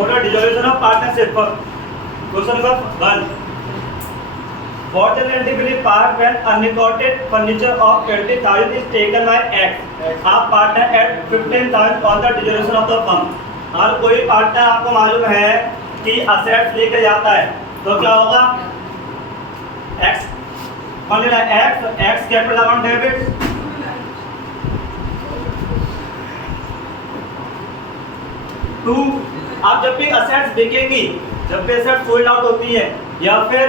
for the dissolution of partnership. Question number 1. What generally will be part when unrecorded furniture of 20,000 is taken by X, a partner at 15,000 on the dissolution of the firm. और कोई partner आपको मालूम है कि assets लेके जाता है तो क्या होगा? X कौन लेना है? X capital account debit, to आप जब भी असेट्स देखेंगी, जब भी असेट्स सोल्ड आउट होती है या फिर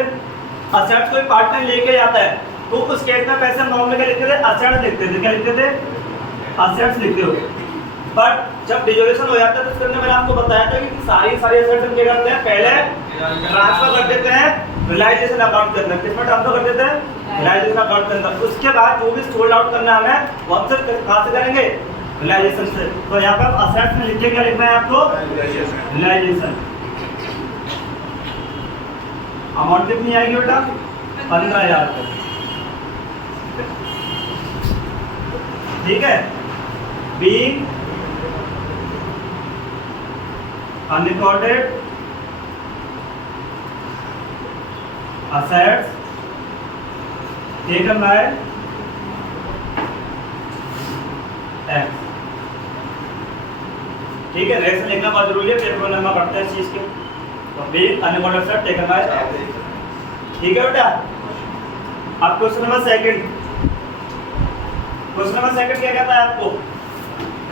असेट्स कोई पार्टनर लेके जाता है तो उस केस में पैसे नॉर्मल क्या लिखते थे? असेट्स लिखते थे। क्या लिखते थे? असेट्स लिखते हो। बट जब डिसोल्यूशन हो जाता है तो उसके अंदर मैंने आपको बताया था कि सारी असेट्स हम क्या करते हैं? पहले ट्रांसफर कर देते हैं रियलाइजेशन अकाउंट के अंदर। किसमें ट्रांसफर कर देते हैं? रियलाइजेशन अकाउंट के अंदर। उसके बाद जो भी सोल्ड आउट करना है हमें वो हम सब कहाँ से करेंगे? रियलाइजेशन से। तो यहाँ पर असेट्स में लिखे क्या लिखना है आपको? रियलाइजेशन। अमाउंट कितनी आएगी बेटा? 15,000 रुपये। ठीक है। Being unrecorded assets taken by X। ठीक है, रेक्स लिखना बहुत जरूरी है, पेपर में हम पढ़ते हैं इस चीज के। तो being unrecorded asset taken by X। ठीक है बेटा। अब question number second. Question number second क्या कहता है आपको?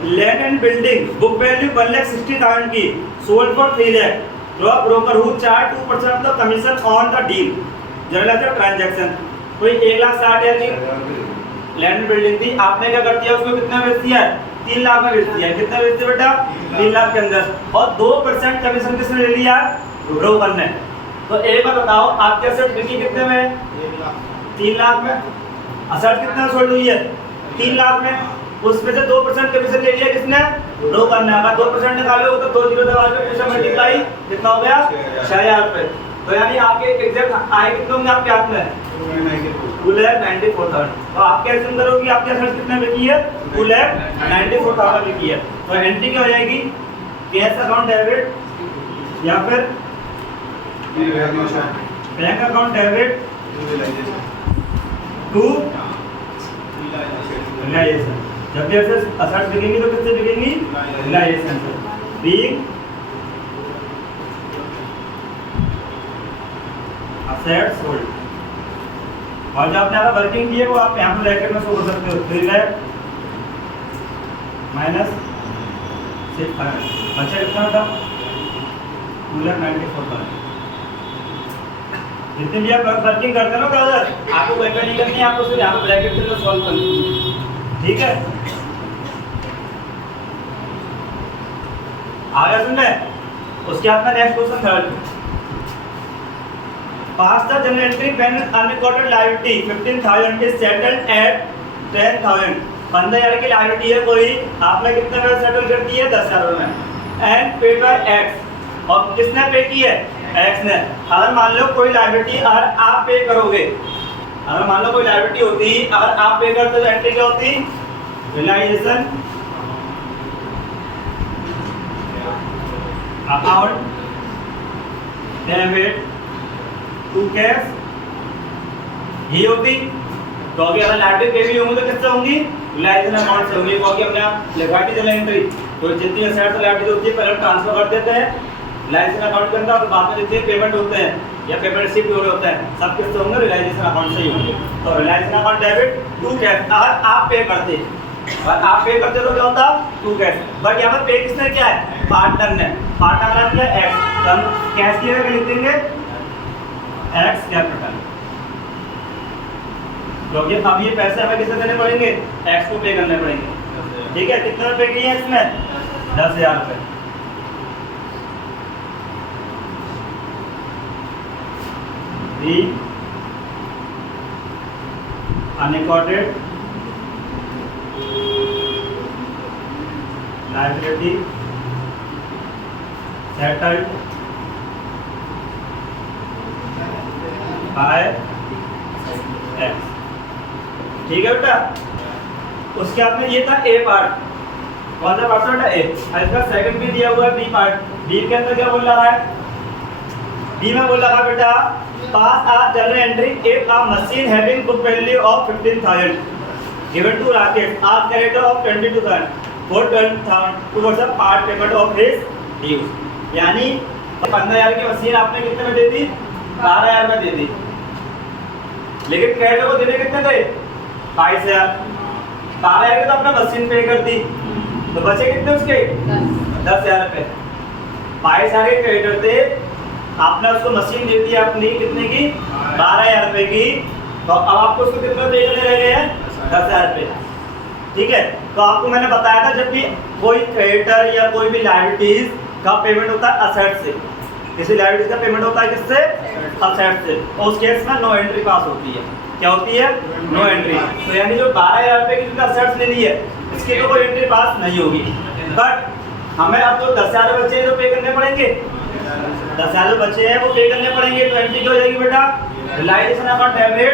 Land and building book value 1,60,000 की sold for 3 lakh. Broker who charge 2% of the commission on the deal general transaction. कोई 1,60,000 की लैंड बिल्डिंग थी, आपने क्या कर दिया? उसको कितना बेच दिया? 3 लाख में बेच दिया। कितना बेच दिया बेटा? 3 लाख के अंदर। और 2% कमीशन किसने ले लिया? ब्रोकर ने। तो एक बार बताओ, आपके असेट बिकी कितने में? 3 लाख में। असेट कितना सोल्ड हुई है? 3 लाख में। उसमें से 2% कमीशन ले लिया किसने? ब्रोकर ने। अगर 2% निकालोगे तो 2 जीरो दबा के पैसा मल्टीप्लाई कितना हो गया? 6,000 रुपये। तो यानी आपके एग्जैक्ट आए कितने होंगे आपके हाथ में? 2,94,000। तो आप क्या एज्यूम करोगे आपके असेट कितने बिकी है? 2,94,000 बिकी है। तो एंट्री क्या हो जाएगी? कैश अकाउंट डेबिट या फिर bank account debit to realisation. जब भी असेट्स बिकेंगी तो किससे बिकेंगी? रियलाइजेशन से। Being assets sold. और जो आपने यहाँ वर्किंग की है वो आप यहाँ पर ब्रैकेट में शो कर सकते हो। 3 लाख माइनस 6,000। अच्छा कितना था? 2,94,000। जितने भी आप वर्किंग करते हैं ना ब्रदर, आपको कोई पे नहीं करनी है, आपको सिर्फ यहाँ पर ब्रैकेट के अंदर सॉल्व करनी है। ठीक है, आगे सुन ले। उसके बाद में next question third. Pass the general entry when unrecorded liability 15,000 is settled at 10,000। 15,000 की लायबिलिटी है कोई, आपने कितने में सेटल कर दी है? 10,000 में। And paid by x. और किसने पे की है? एक्स ने। अगर मान लो कोई लायबिलिटी अगर आप पे करोगे, अगर मान लो कोई लायबिलिटी होती, अगर आप पे करते तो एंट्री क्या होती? Realisation account debit to cash ये होती। तो अभी अगर लायबिलिटी पे भी होंगी तो किससे होंगी? रियलाइजेशन अकाउंट से होंगी। क्योंकि हमने लिखवाई थी एंट्री, तो जितनी असेट्स लायबिलिटी होती है पहले ट्रांसफर कर देते हैं रियलाइजेशन अकाउंट के अंदर, और बाद में जितने पेमेंट होते हैं या पेमेंट रिसीव हो रहे होते हैं सब किससे होंगे? रियलाइजेशन अकाउंट से ही होंगे। तो realisation account debit to cash. अगर आप पे करते, अगर आप पे करते तो क्या होता? To cash. बट यहाँ पर पे किसने किया है? पार्टनर ने। पार्टनर का नाम क्या है? एक्स। तो हम कैश की जगह लिख देंगे एक्स कैपिटल। क्योंकि अब ये पैसे हमें किसे देने पड़ेंगे? एक्स को पे करने पड़ेंगे। ठीक है, कितने रुपए की है इसमें? 10,000 रुपये। Unrecorded liability settled bye x. ठीक है बेटा। उसके बाद में ये था ए पार्ट। कौन सा पार्ट बेटा ए। और इसका सेकंड भी दिया हुआ है बी पार्ट। बी के अंदर क्या बोल रहा है, बी में बोल रहा है बेटा पास आ general entry if a machine having book value of 15,000 given to Rakesh a character of 22,000 for 12,000 towards the part payment of his dues. यानी 15,000 की मशीन आपने कितने में दे दी, 12,000 में दे दी, लेकिन क्रेडिटर को देने कितने थे, 22,000। 12,000 की तो आपने मशीन पे कर दी, तो बचे कितने उसके 10,000 रुपए। 22,000 के क्रेडिटर थे, आपने उसको मशीन दे दी अपनी कितने की, 12,000 रुपए की, तो अब आपको उसको कितने पे करने रह गए हैं, 10,000 रुपए। ठीक है, तो आपको मैंने बताया था जब भी कोई क्रेडिटर या कोई भी लायबिलिटीज का पेमेंट होता है असेट से, किसी लायबिलिटीज का पेमेंट होता है किससे, असेट से, तो उस केस में नो एंट्री पास होती है। क्या होती है, नो एंट्री। तो यानी जो 12,000 रुपए की असेट्स ले ली है इसकी तो कोई एंट्री पास नहीं होगी, बट हमें अब जो 10,000 बचे हैं जो पे करने पड़ेंगे, 10,000 बचे हैं वो पे करने पड़ेंगे, तो एंट्री क्या हो जाएगी बेटा, realisation account debit,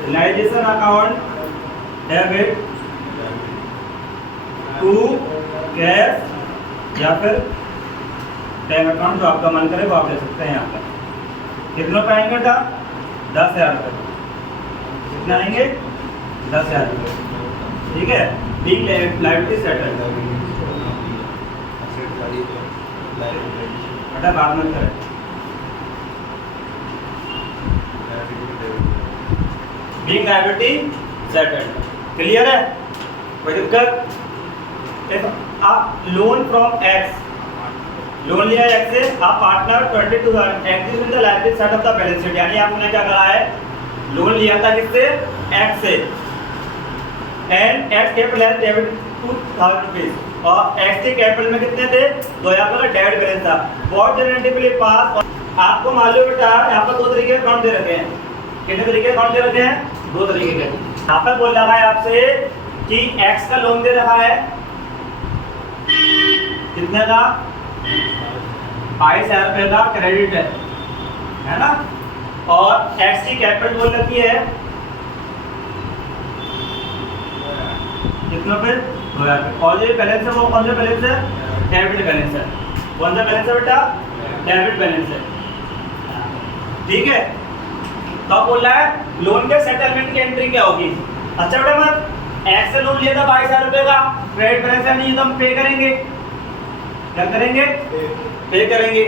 realisation account debit to cash या फिर बैंक अकाउंट, जो आपका मन करे वो आप ले सकते हैं। यहाँ पर कितनों पे आएंगे बेटा, 10,000 रुपये। कितने आएंगे, 10,000 रुपये। ठीक है, बिग लायबिलिटी सेटल बेटा बाद में करें। बिग लायबिलिटी सेटल क्लियर है, कोई दिक्कत। आप लोन फ्रॉम एक्स, लोन लिया एक्स से, आप partner 22,000 exist in the liability set of the balance sheet. यानी आपने क्या करा है, लोन लिया था किससे, एक्स से, एंड एक्स कैपिटल है डेबिट 2,000 रुपीज, और एक्स के कैपिटल में कितने थे, 2,000 का डेबिट बैलेंस था। व्हाट जनरेटिवली पास, आपको मालूम बेटा यहाँ पर दो तरीके के अकाउंट दे रखे हैं। कितने तरीके के अकाउंट दे रखे हैं, दो तरीके के। यहाँ पर बोल रहा है आपसे कि एक्स का लोन दे रखा है कितने का, 22,000 रुपए का क्रेडिट है ना, और एक्स की कैपिटल बोल रखी है कितनों पे, 2,000 रुपये, और जो बैलेंस है वो कौन सा बैलेंस है, डेबिट बैलेंस है। कौन सा बैलेंस है बेटा, डेबिट बैलेंस है। ठीक है, तो बोल रहा है लोन के सेटलमेंट की एंट्री क्या होगी। अच्छा बेटा मैं एक्स से लोन लिया था 22,000 रुपए का, क्रेडिट बैलेंस है नहीं, तो हम पे करेंगे, क्या करेंगे, पे करेंगे।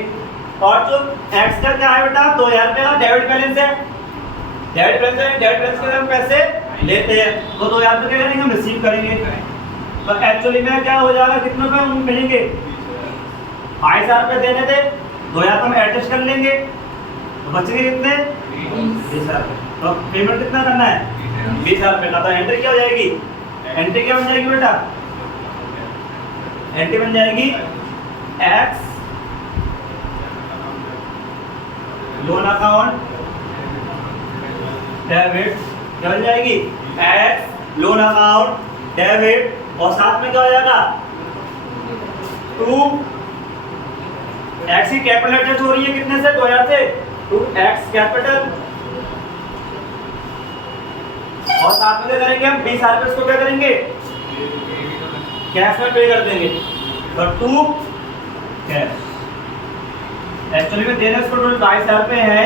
और जो एक्स का क्या है बेटा, 2,000 रुपए का डेबिट बैलेंस है, डेबिट बैलेंस है, डेबिट बैलेंस के हम पैसे लेते हैं, तो 2,000 रुपए क्या करेंगे, हम रिसीव करेंगे। तो एक्चुअली में क्या हो जाएगा, कितने रुपए हम मिलेंगे, 22,000 रुपए देने थे, 2,000 हम एडजस्ट कर लेंगे, तो बचेंगे कितने, 20,000 रुपए। तो पेमेंट कितना करना है, 20,000 रुपए का। तो एंट्री क्या हो जाएगी, एंट्री क्या बन जाएगी बेटा, एंट्री बन जाएगी एक्स लोन अकाउंट डेबिट, क्या बन जाएगी, एक्स लोन अकाउंट डेबिट, और साथ में क्या हो जाएगा, टू एक्स की कैपिटल एडजस्ट हो रही है कितने से, 2,000 से, टू एक्स कैपिटल, और साथ में क्या करेंगे हम, 20,000 रुपए इसको क्या करेंगे, कैश में पे कर देंगे, तो टू कैश। एक्चुअली में देने उसको टोटल 22,000 रुपए है,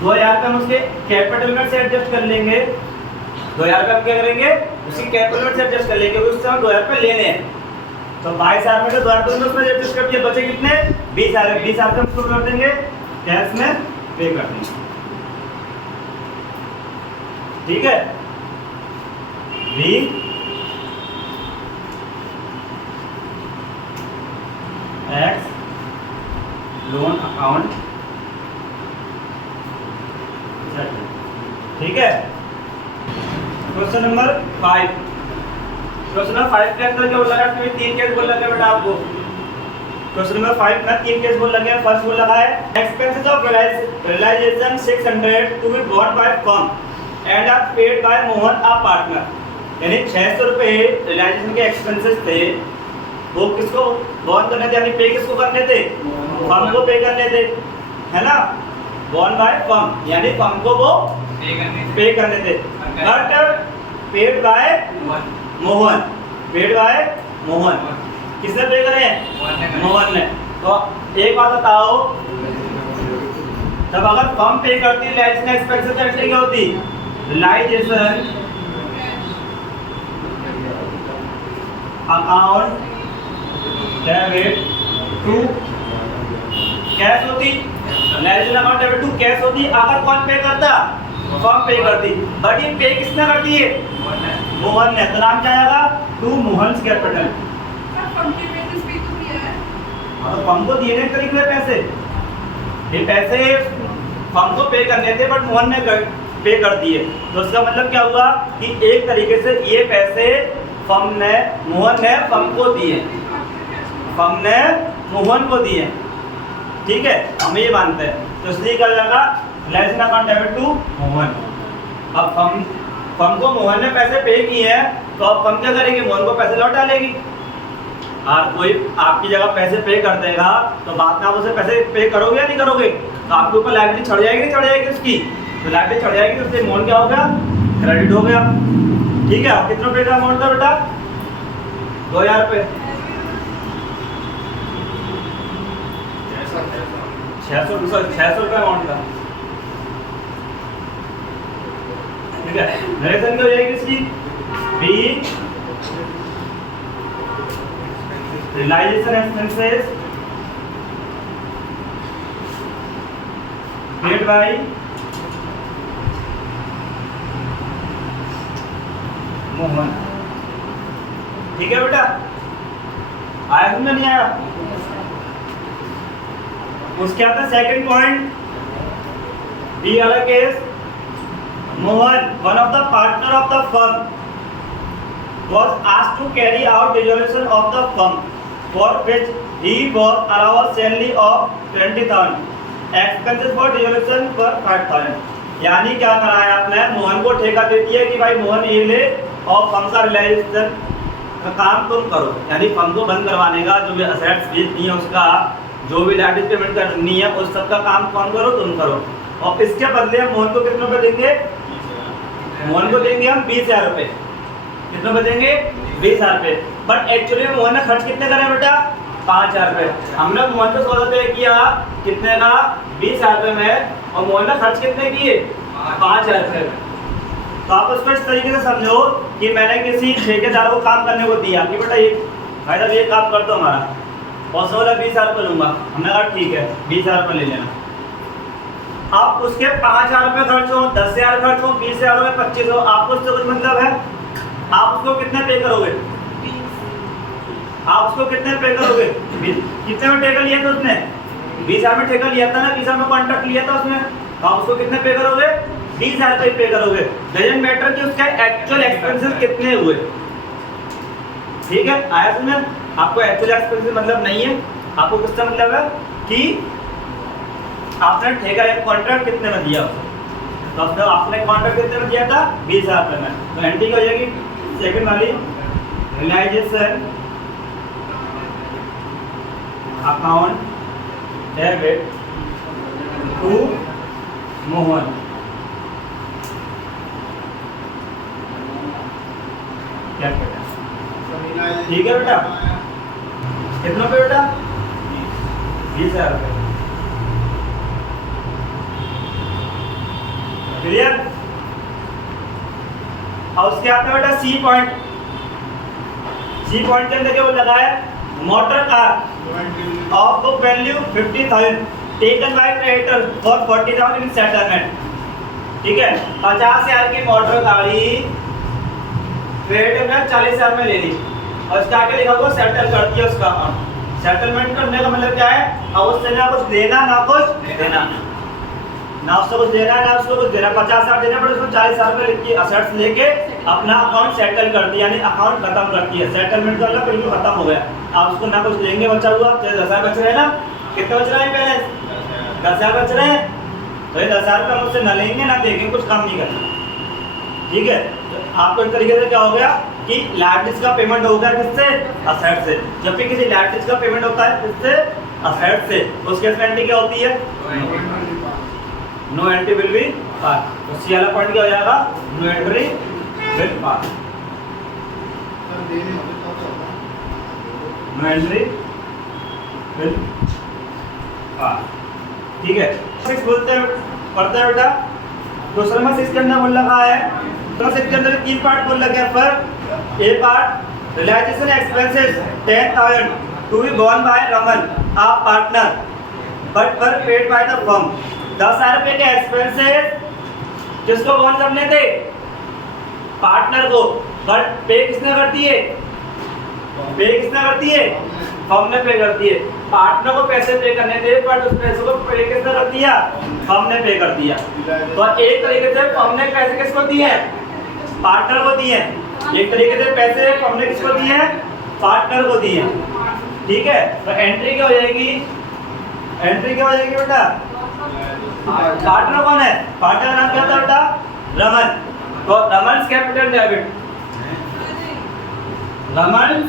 2,000 रुपए हम उसके कैपिटल में से एडजस्ट कर लेंगे, 2,000 रुपए हम क्या करेंगे, उसी कैपिटल में से एडजस्ट कर लेंगे, क्योंकि उससे हम 2,000 रुपए लेने हैं। तो 22,000 में से 2,000 रुपए उसमें एडजस्ट कर दिए, बचे कितने, 20,000, 20,000 रुपए हम उसको कर देंगे, कैश में पे कर देंगे। ठीक है, बी एक्स लोन अकाउंट, ठीक है। क्वेश्चन नंबर 5, क्वेश्चन नंबर 5 के अंदर क्या बोला है, इसमें 3 केस बोल लगे बेटा आपको। क्वेश्चन नंबर 5 में 3 केस बोल लगे। फर्स्ट बोल रहा है expenses of realisation 600 to be borne by firm and are paid by Mohan a partner. यानी 600 रुपए रियलाइजेशन के एक्सपेंसेस थे, वो किसको बॉर्न करने थे, यानी पे किसको करने थे, फर्म को पे करने थे, है ना, बॉर्न बाय फर्म, यानी फर्म को वो पे करने थे। But paid by Mohan, paid by Mohan. किसने पे करे हैं? मोहन ने। तो एक बात बताओ, जब अगर फर्म पे करती है रियलाइजेशन एक्सपेंसेस तो एंट्री क्या होती? Realisation account debit to cash होती, realisation account debit to cash होती अगर कौन पे करता? फर्म पे करती। बट ये पे किसने करती है? मोहन ने। तो नाम क्या आएगा? To Mohan's capital. तो फर्म को दिए नहीं तरीके पैसे, ये पैसे फर्म को पे करने थे बट मोहन ने पे कर दिए। तो उसका मतलब क्या हुआ कि एक तरीके से ये पैसे फर्म ने, मोहन ने फर्म को दिए, फर्म ने मोहन को दिए। ठीक है, हम ये मानते हैं। तो इसलिए क्या हो जाएगा? Realisation account debit to Mohan. अब फर्म को मोहन ने पैसे पे किए हैं तो अब फर्म क्या करेगी? मोहन को पैसे लौटा लेगी। और कोई आपकी जगह पैसे पे कर देगा तो बाद में आप उसे पैसे पे करोगे या नहीं करोगे? तो आपके ऊपर लायबिलिटी चढ़ जाएगी, नहीं चढ़ जाएगी उसकी? तो लायबिलिटी चढ़ जाएगी, तो उससे मोहन क्या हो गया? क्रेडिट हो गया। ठीक है, कितना रुपये का अमाउंट था बेटा? 2000 रुपये। 600 रुपये अमाउंट था। ठीक है, नरेशन क्या हो जाएगी इसकी? B realization expenses paid by Mohan. ठीक है बेटा, आया समझ नहीं आया? उसके आता सेकंड पॉइंट, बी वाला केस, Mohan one of the partner of the firm was asked to carry out resolution of the firm for which he was allowed a salary of 20,000, expenses for resolution for 5,000। यानी क्या करा है आपने? मोहन को ठेका दे दिया कि भाई मोहन ये ले और फर्म का रियलाइजेशन का काम तुम करो, यानी फर्म को बंद करवाने का जो भी असेट्स बेचनी है उसका जो भी लाइबिलिटी पेमेंट करनी है उस सब का काम कौन करो? तुम करो। और इसके बदले हम मोहन को कितने रुपए देंगे? मोहन को देंगे हम 20,000 रुपये। कितने बचेंगे? 20,000 रुपये। बट एक्चुअली मोहन ने खर्च कितने करे बेटा? 5,000 रुपये। हमने मोहन को सौदा तय किया कितने का? 20,000 रुपये में, और मोहन ने खर्च कितने किए? 5,000 रुपये में। तो आप उसको इस तरीके से समझो कि मैंने किसी ठेकेदार को काम करने को दिया कि बेटा ये भाई साहब ये काम कर दो हमारा, और सौ 20,000 रुपये लूँगा। हमने कहा ठीक है 20,000 रुपये ले लेना। आप उसके 5,000 रुपये खर्च हो, 10,000 खर्च हो, 20,000 रुपये 25 हो, आपको उससे कुछ मतलब है? आप उसको कितने पे करोगे? आप उसको कितने पे करोगे? कितने में ठेका लिया था उसने? 20,000 में ठेका लिया था ना, 20,000 में कॉन्ट्रैक्ट लिया था उसने। तो आप उसको कितने पे करोगे? 20,000 रुपये पे करोगे। डजंट मैटर कि उसका एक्चुअल एक्सपेंसेस कितने हुए। ठीक है, आया सुने? आपको एक्चुअल एक्सपेंसेस मतलब नहीं है, आपको किसका मतलब है कि आपने ठेका या कॉन्ट्रैक्ट कितने में दिया उसको। तो आपने कॉन्ट्रैक्ट कितने में दिया था? 20,000 रुपये में। तो एंट्री हो जाएगी सेकंड वाली, realisation account debit to Mohan. क्या बेटा? ठीक है बेटा, कितना पे बेटा? 20,000 रुपये। क्लियर? और उसके आता है बेटा सी पॉइंट। सी पॉइंट के अंदर क्या वो लगा है? Motor car of book value 50,000 taken by creditor for 40,000 in settlement. ठीक है, 50,000 की मोटर गाड़ी क्रेडिटर ने 40,000 में ले ली और इसके आगे लिखा हुआ सेटल कर दिया उसका अमाउंट। सेटलमेंट करने का मतलब क्या है? अब उससे ना कुछ लेना ना कुछ देना, ना उससे कुछ देना है ना उसको कुछ देना। 50,000 देना पड़े, उसको 40,000 रुपये की असेट्स लेके अपना अकाउंट सेटल कर दिया, यानी अकाउंट खत्म कर दिया। सेटलमेंट का मतलब बिल्कुल खत्म हो गया। आप उसको ना कुछ लेंगे, बचा हुआ 10,000 बच रहे हैं ना। कितने बच रहे हैं बैलेंस? 10,000 बच रहे हैं। तो ये 10,000 रुपये मुझसे न लेंगे ना देंगे, कुछ काम नहीं करना। ठीक है, तो आपको एक तरीके से क्या हो गया कि लायबिलिटीज का पेमेंट हो गया किससे? असेट से। जब भी किसी लायबिलिटीज का पेमेंट होता है किससे? असेट से। तो उसकी एंट्री क्या होती है? No entry will be pass. तो सी वाला पॉइंट क्या हो जाएगा? No entry will pass no entry will pass. ठीक है, सिक्स बोलते हैं पढ़ते हैं बेटा। दूसरा में सिक्स के अंदर बोल रखा है, तो सिक्स के अंदर तीन पार्ट बोल रखे हैं। पर a part realisation expenses 10,000 to be borne by Raman a partner but पर पेड बाय द फर्म। 10,000 रुपए के एक्सपेंसेस किसको बोर्न करने थे? पार्टनर को, बट पे किसने करती है? पे किसने करती है? फर्म ने पे करती है। पार्टनर को पैसे पे करने थे, बट उस पैसे को पे किसने कर दिया? फर्म ने पे कर दिया। तो एक तरीके से फर्म ने पैसे किसको दिए हैं? पार्टनर को दिए हैं। एक तरीके से पैसे फर्म ने किसको दिए हैं? पार्टनर को दिए हैं। ठीक है, तो एंट्री क्या हो जाएगी? एंट्री क्या हो जाएगी बेटा? पार्टनर कौन है? पार्टनर का नाम क्या था बेटा? रमन। तो Raman capital debit, Raman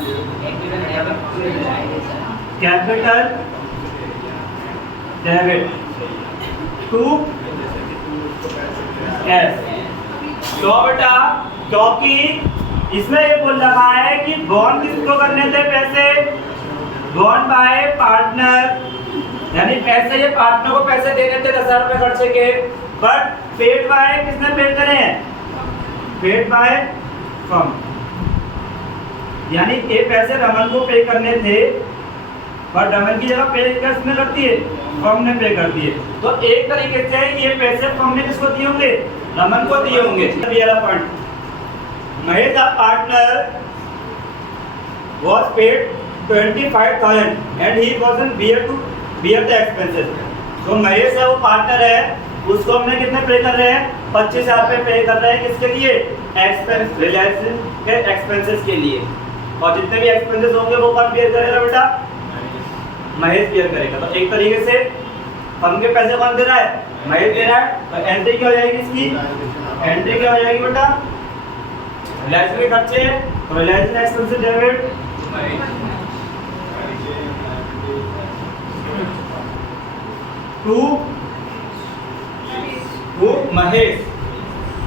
capital debit to cash. तो बेटा क्योंकि इसमें ये बोल रहा है कि बॉन्ड किसको करने थे पैसे? बॉन्ड बाय पार्टनर, यानी पैसे ये पार्टनर को पैसे देने थे 10,000 रुपए खर्चे के, बट पेड बाय किसने पेड करे हैं? Paid by firm. यानी ये पैसे रमन को पे करने थे, पर रमन की जगह पे किसने करती है? फर्म ने पे कर दिए। तो एक तरीके से ये पैसे फर्म ने किसको दिए होंगे? रमन को दिए होंगे। ये वाला point, Mahesh the partner was paid 25,000 and he wasn't bear the expenses। तो महेश है वो पार्टनर है, उसको हमने कितने पे कर रहे हैं? 25,000 रुपए पे कर रहे हैं। किसके लिए? एक्सपेंस रिलायंस के एक्सपेंसेस के लिए। और जितने भी एक्सपेंसेस होंगे वो कौन बेयर करेगा बेटा? महेश बेयर करेगा। तो एक तरीके से फर्म के पैसे कौन दे रहा है? महेश दे रहा है। तो एंट्री क्या हो जाएगी इसकी? एंट्री क्या हो जाएगी बेटा? रिलायंस के खर्चे, तो रिलायंस एक्सपेंसेस डेबिट टू महेश।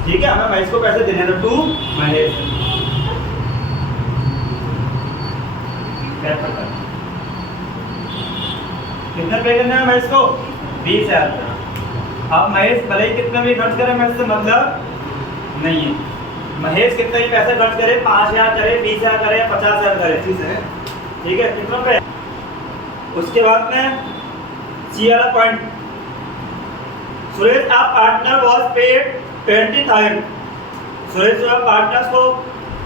ठीक है, हमें महेश को पैसे देने दो, टू महेश। कितना पे करना है महेश को? 20,000। अब महेश भले ही कितना भी खर्च करे, महेश से मतलब नहीं है। महेश कितना ही पैसे खर्च करे, 5,000 करे, 20,000 करे, 50,000 करे, ठीक है, कितना पे? उसके बाद में सी वाला पॉइंट, सुरेश आप पार्टनर वॉज पेड 20,000। सुरेश जो पार्टनर्स को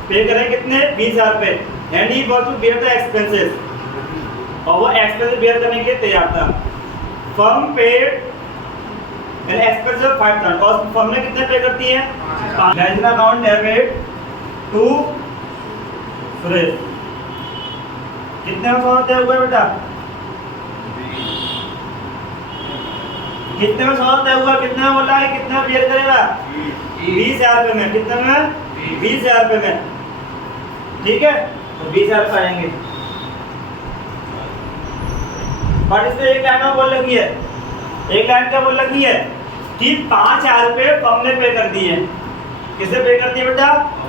पे करें कितने? 20,000 रुपए। And he was to bear the expenses, और वो एक्सपेंसेस बेयर करने के लिए तैयार था। Firm paid an expenses of 5,000, और फर्म ने कितने पे करती है? Balance account debit to Suresh. कितने में सौदा तय हुआ बेटा? कितने में सौदा तय हुआ? कितने में बोला है? कितना बेयर करेगा? 20,000 रुपए में। कितने में? 20,000 रुपए में। ठीक है, तो 20,000 रुपए आएंगे। बट इसमें एक लाइन बोल रखी है, एक लाइन क्या बोल रखी है कि 5,000 रुपए फर्म ने पे कर दिए। किसने पे कर दिए बेटा?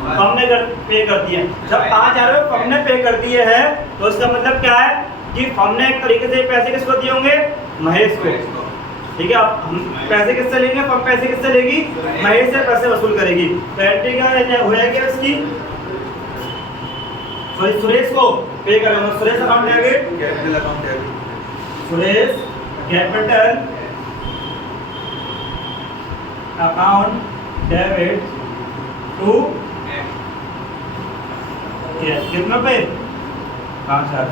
फर्म ने पे कर दिए। जब 5,000 रुपए फर्म ने पे कर दिए हैं, तो इसका मतलब क्या है कि फर्म ने एक तरीके से पैसे किसको दिए होंगे? महेश को। ठीक है, अब हम पैसे किससे लेंगे? फर्म पैसे किससे लेगी? महेश से पैसे वसूल करेगी। तो एंट्री क्या हो जाएगी इसकी? सुरेश को पे करेंगे। Suresh account debit, capital account debit, Suresh capital account debit to कितना पे? 5,000।